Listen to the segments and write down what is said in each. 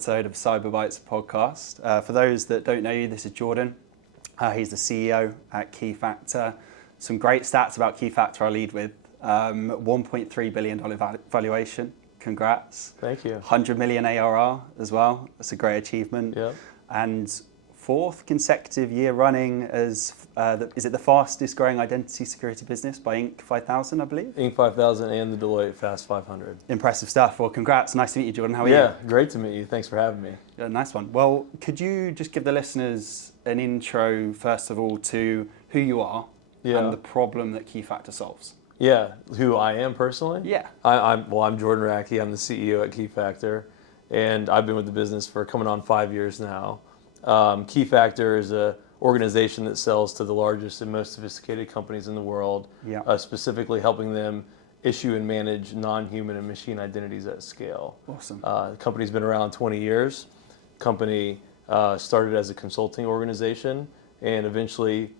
episode of CyberBytes podcast. For those that don't know you, this is Jordan. He's the CEO at Keyfactor. Some great stats about Keyfactor I'll lead with. $1.3 billion valuation. Congrats. Thank you. 100 million ARR as well. That's a great achievement. Yep. And fourth consecutive year running as, is it the fastest growing identity security business by Inc. 5000, I believe? Inc. 5000 and the Deloitte Fast 500. Impressive stuff. Well, congrats. Nice to meet you, Jordan. How are you? Yeah, great to meet you. Thanks for having me. Yeah, nice one. Well, could you just give the listeners an intro, first of all, to who you are and the problem that Keyfactor solves? Yeah, who I am personally? Yeah. I'm Jordan Rackie. I'm the CEO at Keyfactor, and I've been with the business for coming on 5 years now. Keyfactor is an organization that sells to the largest and most sophisticated companies in the world, specifically helping them issue and manage non-human and machine identities at scale. Awesome. The company's been around 20 years. The company started as a consulting organization and eventually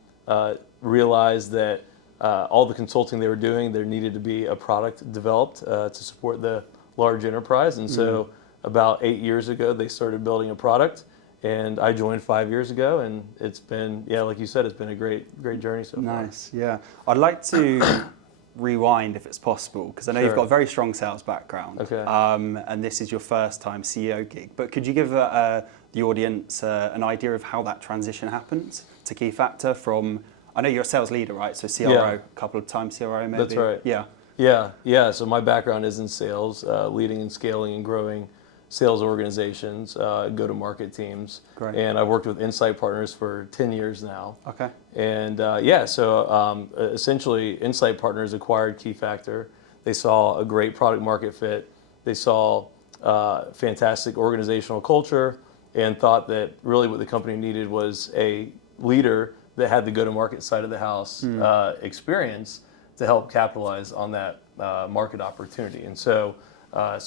realized that all the consulting they were doing, there needed to be a product developed to support the large enterprise. And so about 8 years ago, they started building a product. And I joined 5 years ago, and it's been, like you said, it's been a great journey so far. Nice, yeah. I'd like to rewind if it's possible, because I know you've got a very strong sales background. Okay. And this is your first time CEO gig. But could you give the audience an idea of how that transition happened to Keyfactor from, I know you're a sales leader, right? So CRO, a couple of times CRO maybe? That's right. Yeah. So my background is in sales, leading and scaling and growing sales organizations, go-to-market teams. Great. And I've worked with Insight Partners for 10 years now. Okay. And essentially Insight Partners acquired Keyfactor. They saw a great product market fit. They saw fantastic organizational culture and thought that really what the company needed was a leader that had the go-to-market side of the house experience to help capitalize on that market opportunity. And so I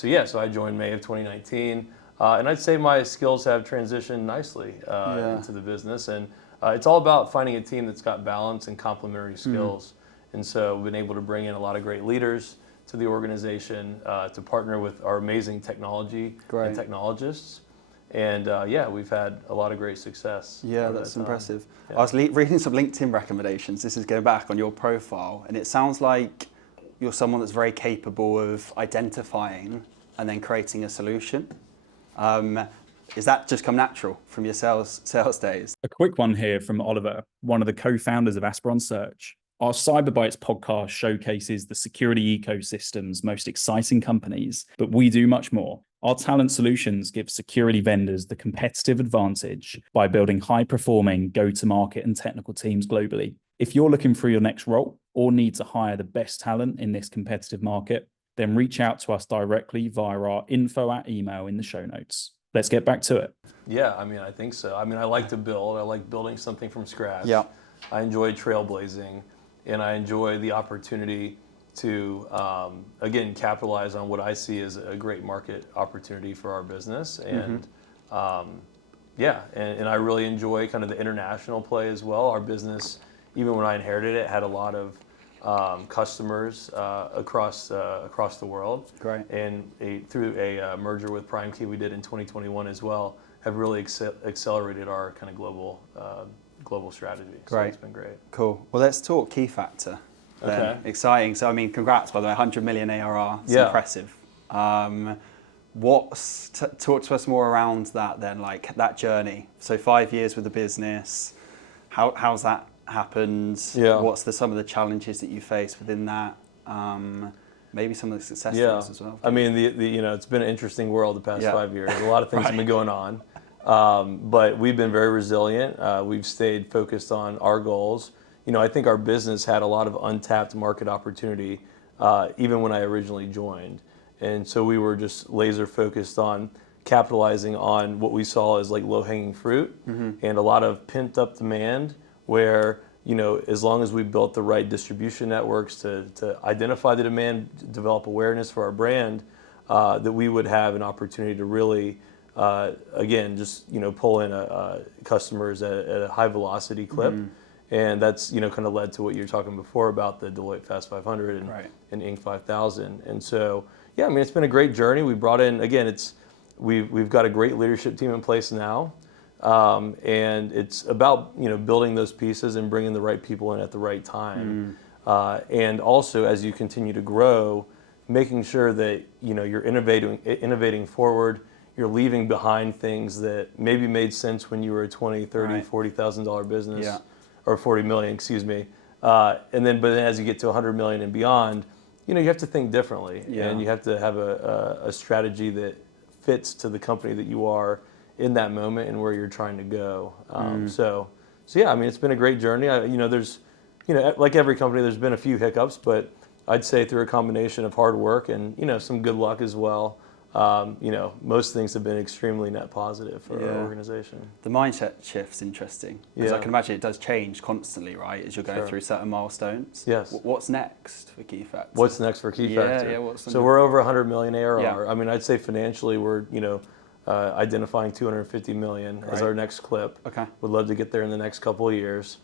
joined May of 2019, and I'd say my skills have transitioned nicely into the business. And it's all about finding a team that's got balance and complementary skills. And so we've been able to bring in a lot of great leaders to the organization to partner with our amazing technology and technologists. And we've had a lot of great success. Yeah, that's impressive. Yeah. I was reading some LinkedIn recommendations. This is going back on your profile, and it sounds like you're someone that's very capable of identifying and then creating a solution. Is that just come natural from your sales days? A quick one here from Oliver, one of the co-founders of Asperon Search. Our CyberBytes podcast showcases the security ecosystem's most exciting companies, but we do much more. Our talent solutions give security vendors the competitive advantage by building high-performing go-to-market and technical teams globally. If you're looking for your next role or need to hire the best talent in this competitive market, then reach out to us directly via our info@email in the show notes. Let's get back to it. Yeah, I think so. I like to build. I like building something from scratch. Yeah. I enjoy trailblazing, and I enjoy the opportunity to, again, capitalize on what I see as a great market opportunity for our business. And and I really enjoy kind of the international play as well. Our business, even when I inherited it, had a lot of customers across the world. Great. And through a merger with PrimeKey we did in 2021 as well, have really accelerated our kind of global strategy. So Great. It's been great. Cool. Well, let's talk Keyfactor then. Okay. Exciting. So, congrats, by the way, 100 million ARR. It's impressive. Talk to us more around that then, like that journey. So 5 years with the business, how's that happened? Yeah. What's some of the challenges that you face within that? Maybe some of the success stories as well. It's been an interesting world the past 5 years. A lot of things have been going on, but we've been very resilient. We've stayed focused on our goals. I think our business had a lot of untapped market opportunity, even when I originally joined. And so we were just laser focused on capitalizing on what we saw as like low-hanging fruit and a lot of pent-up demand where, as long as we built the right distribution networks to identify the demand, develop awareness for our brand, that we would have an opportunity to really, pull in customers at a high velocity clip. And that's, kind of led to what you were talking before about the Deloitte Fast 500 and Inc. 5000. And so, it's been a great journey. We brought in, we've got a great leadership team in place now. And it's about building those pieces and bringing the right people in at the right time. And also, as you continue to grow, making sure that you're innovating forward. You're leaving behind things that maybe made sense when you were a $20, $30, Right. $40,000 business, Yeah. or 40 million, excuse me. But then as you get to 100 million and beyond, you have to think differently, Yeah. and you have to have a strategy that fits to the company that you are in that moment and where you're trying to go. So yeah, I mean, it's been a great journey. There's, like every company, there's been a few hiccups, but I'd say through a combination of hard work and some good luck as well. Most things have been extremely net positive for our organization. The mindset shift's interesting, because I Yeah. can imagine it does change constantly, right, as you're going Sure. through certain milestones. Yes. What's next for Keyfactor? What's next for Keyfactor? Yeah, what's the So next? we're over 100 million ARR. Yeah. I mean, I'd say financially we're, identifying 250 million as Right. our next clip. Okay. Would love to get there in the next couple of years.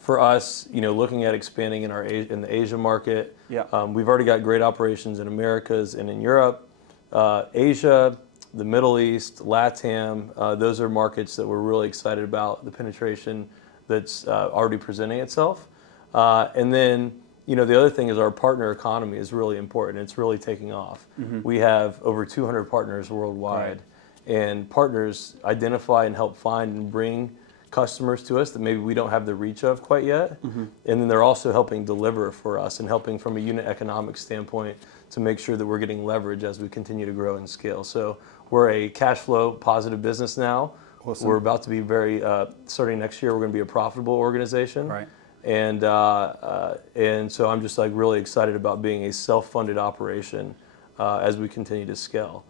For us, looking at expanding in the Asia market, Yeah. we've already got great operations in Americas and in Europe. Asia, the Middle East, LATAM, those are markets that we're really excited about, the penetration that's already presenting itself. And then, the other thing is our partner economy is really important. It's really taking off. We have over 200 partners worldwide, and partners identify and help find and bring customers to us that maybe we don't have the reach of quite yet. And then they're also helping deliver for us and helping from a unit economic standpoint to make sure that we're getting leverage as we continue to grow and scale. So we're a cash flow positive business now. Awesome. We're about to be starting next year, we're going to be a profitable organization. Right. And so I'm just really excited about being a self-funded operation as we continue to scale.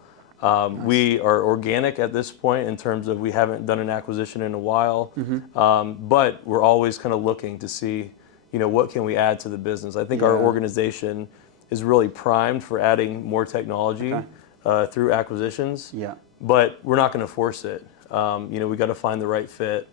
We are organic at this point in terms of we haven't done an acquisition in a while, but we're always kind of looking to see, what can we add to the business. I think our organization is really primed for adding more technology through acquisitions. Yeah. But we're not going to force it. We got to find the right fit.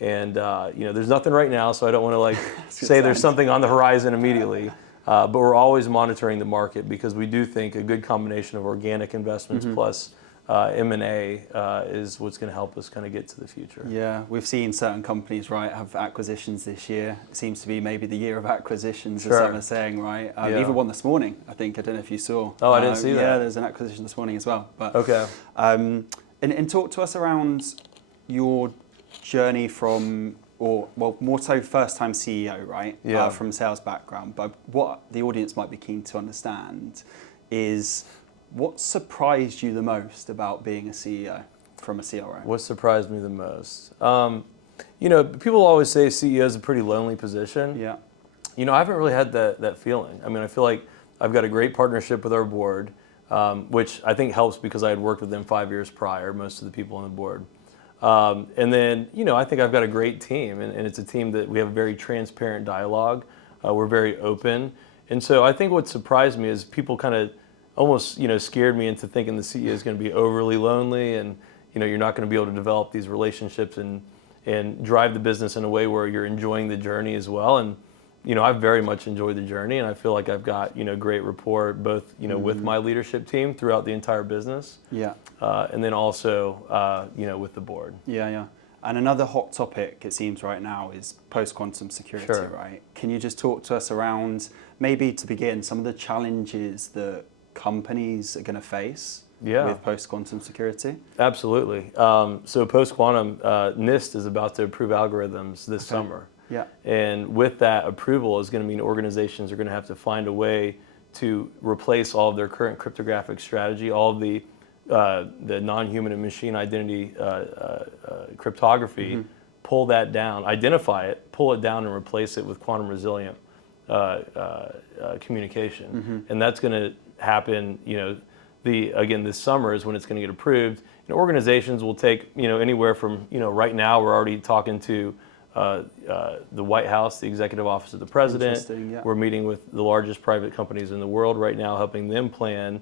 And there's nothing right now, so I don't want to say there's something on the horizon immediately. But we're always monitoring the market because we do think a good combination of organic investments plus M&A is what's going to help us kind of get to the future. Yeah, we've seen certain companies, right, have acquisitions this year. It seems to be maybe the year of acquisitions, as some are saying, right? Even one this morning, I think. I don't know if you saw. Oh, I didn't see that. Yeah, there's an acquisition this morning as well. But Okay. And talk to us around your journey from, more so first-time CEO, right? Yeah. From sales background. But what the audience might be keen to understand is what surprised you the most about being a CEO from a CRO? What surprised me the most? People always say CEO is a pretty lonely position. Yeah. I haven't really had that feeling. I mean, I feel like I've got a great partnership with our board, which I think helps because I had worked with them 5 years prior, most of the people on the board. And then, I think I've got a great team, and it's a team that we have a very transparent dialogue. We're very open. And so I think what surprised me is people kind of almost, scared me into thinking the CEO is going to be overly lonely and, you're not going to be able to develop these relationships and drive the business in a way where you're enjoying the journey as well. And, I've very much enjoyed the journey, and I feel like I've got, great rapport both, with my leadership team throughout the entire business. Yeah. And then also, with the board. Yeah. And another hot topic, it seems right now, is post-quantum security, Sure. right? Can you just talk to us around, maybe to begin, some of the challenges that companies are going to face with post-quantum security? Absolutely. So post-quantum, NIST is about to approve algorithms this summer. Yeah. And with that approval is going to mean organizations are going to have to find a way to replace all of their current cryptographic strategy, all of the non-human and machine identity cryptography, pull that down, identify it, pull it down and replace it with quantum resilient communication. And that's going to happen, again, this summer is when it's going to get approved. Organizations will take, anywhere from, right now we're already talking to the White House, the Executive Office of the President. Interesting, yeah. We're meeting with the largest private companies in the world right now, helping them plan,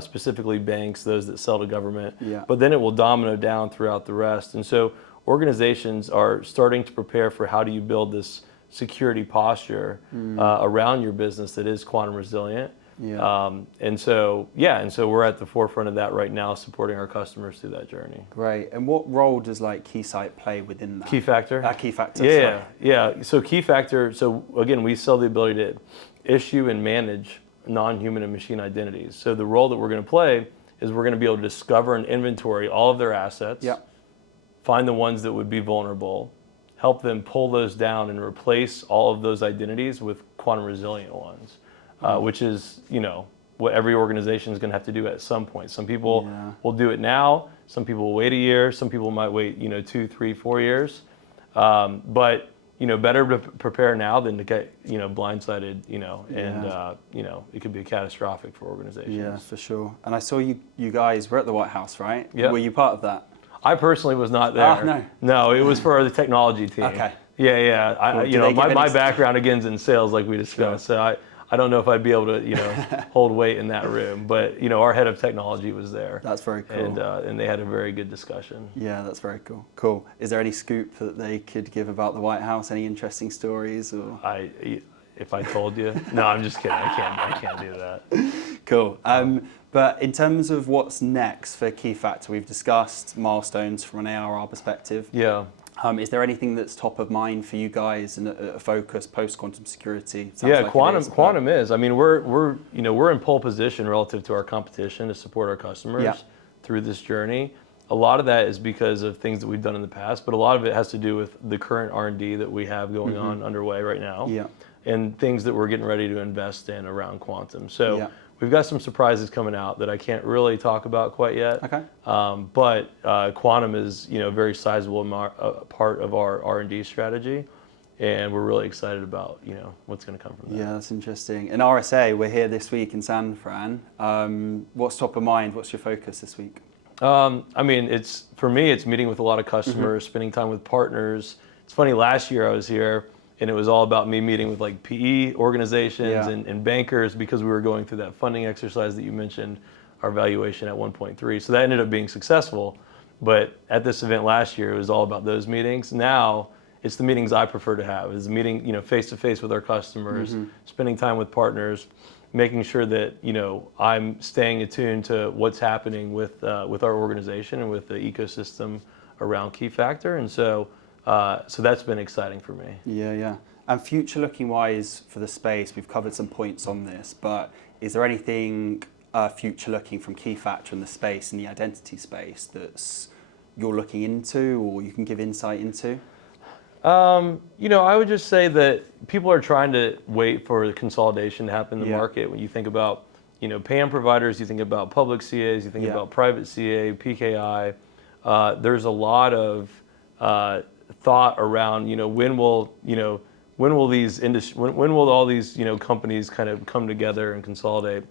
specifically banks, those that sell to government. Yeah. But then it will domino down throughout the rest. And so organizations are starting to prepare for how do you build this security posture around your business that is quantum resilient. Yeah. And so we're at the forefront of that right now, supporting our customers through that journey. Great. And what role does like Keysight play within that? Keyfactor? Keyfactor, Yeah, sorry. yeah. So Keyfactor, so again, we sell the ability to issue and manage non-human and machine identities. So the role that we're going to play is we're going to be able to discover and inventory all of their assets, Yeah. find the ones that would be vulnerable, help them pull those down and replace all of those identities with quantum resilient ones, which is, what every organization is going to have to do at some point. Some people will do it now. Some people will wait a year. Some people might wait, 2, 3, 4 years. But better to prepare now than to get, blindsided, and, it could be catastrophic for organizations. Yeah, for sure. And I saw you guys were at the White House, right? Yeah. Were you part of that? I personally was not there. No. No, it was for the technology team. Okay. Yeah. Cool. Did they give My any- background again is in sales, like we discussed. Sure. So I don't know if I'd be able to, hold weight in that room. But our head of technology was there. That's very cool. And they had a very good discussion. Yeah, that's very cool. Cool. Is there any scoop that they could give about the White House? Any interesting stories? Or If I told you, no, I'm just kidding. I can't do that. Cool. But in terms of what's next for Keyfactor, we've discussed milestones from an ARR perspective. Yeah. Is there anything that's top of mind for you guys and a focus post quantum security? Sounds Yeah, like it quantum is, but- quantum is. I mean, we're in pole position relative to our competition to support our customers through this journey. A lot of that is because of things that we've done in the past, but a lot of it has to do with the current R&D that we have going on underway right now, and things that we're getting ready to invest in around quantum. So we've got some surprises coming out that I can't really talk about quite yet. Okay. But quantum is a very sizable part of our R&D strategy, and we're really excited about what's going to come from that. Yeah, that's interesting. And RSA, we're here this week in San Fran. What's top of mind? What's your focus this week? I mean, for me, it's meeting with a lot of customers, spending time with partners. It's funny, last year I was here, and it was all about me meeting with like PE organizations and bankers, because we were going through that funding exercise that you mentioned, our valuation at 1.3. So that ended up being successful. But at this event last year, it was all about those meetings. Now it's the meetings I prefer to have. It's meeting, face to face with our customers, spending time with partners, making sure that I'm staying attuned to what's happening with our organization and with the ecosystem around Keyfactor. And so that's been exciting for me. Yeah. And future looking wise for the space, we've covered some points on this, but is there anything future looking from Keyfactor in the space, in the identity space, that's you're looking into or you can give insight into? I would just say that people are trying to wait for the consolidation to happen in the market. When you think about, PAM providers, you think about public CAs, you think about private CA, PKI. There's a lot of thought around, when will all these companies kind of come together and consolidate?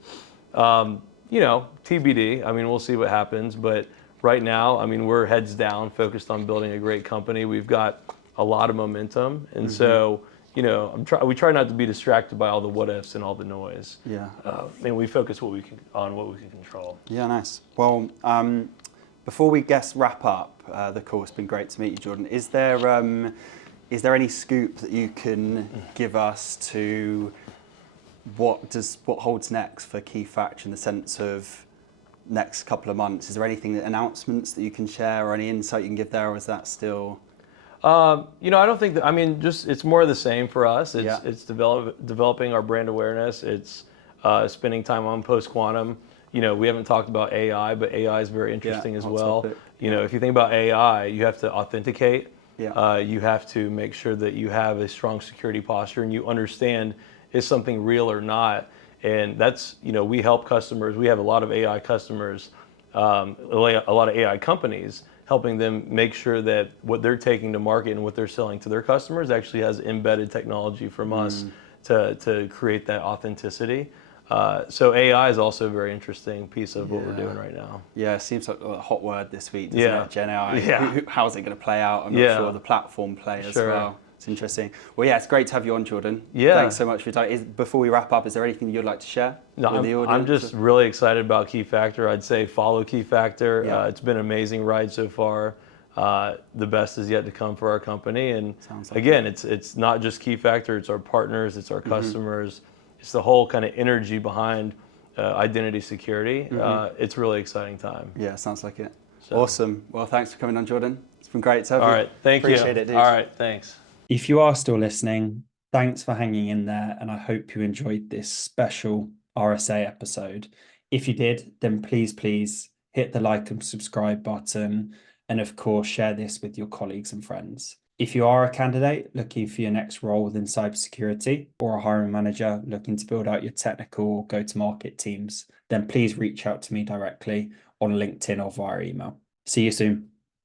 TBD. I mean, we'll see what happens. But right now, I mean, we're heads down, focused on building a great company. We've got a lot of momentum, and so we try not to be distracted by all the what ifs and all the noise. And we focus on what we can control. Yeah, nice. Well, before we wrap up the call, it's been great to meet you, Jordan. Is there any scoop that you can give us to what holds next for Keyfactor in the sense of next couple of months? Is there announcements that you can share or any insight you can give there, or is that still? I don't think that. I mean, it's more of the same for us. It's developing our brand awareness. It's spending time on post quantum. We haven't talked about AI, but AI is very interesting as well. Topic. If you think about AI, you have to authenticate. Yeah. You have to make sure that you have a strong security posture and you understand is something real or not. And that's, we help customers. We have a lot of AI customers, a lot of AI companies, helping them make sure that what they're taking to market and what they're selling to their customers actually has embedded technology from us to create that authenticity. So AI is also a very interesting piece of what we're doing right now. Yeah, it seems like a hot word this week, doesn't it? Gen AI. Yeah. How's it going to play out? I'm not sure the platform play as well. It's interesting. Well, yeah, it's great to have you on, Jordan. Yeah. Thanks so much for your time. Before we wrap up, is there anything you'd like to share with the audience? I'm just really excited about Keyfactor. I'd say follow Keyfactor. It's been an amazing ride so far. The best is yet to come for our company. And again, it's not just Keyfactor, it's our partners, it's our customers. It's the whole kind of energy behind identity security. It's a really exciting time. Yeah, sounds like it. So. Awesome. Well, thanks for coming on, Jordan. It's been great to have All you. right, thank you. Appreciate it, dude. All right, thanks. If you are still listening, thanks for hanging in there, and I hope you enjoyed this special RSA episode. If you did, then please hit the like and subscribe button, and of course, share this with your colleagues and friends. If you are a candidate looking for your next role within cybersecurity, or a hiring manager looking to build out your technical or go-to-market teams, then please reach out to me directly on LinkedIn or via email. See you soon.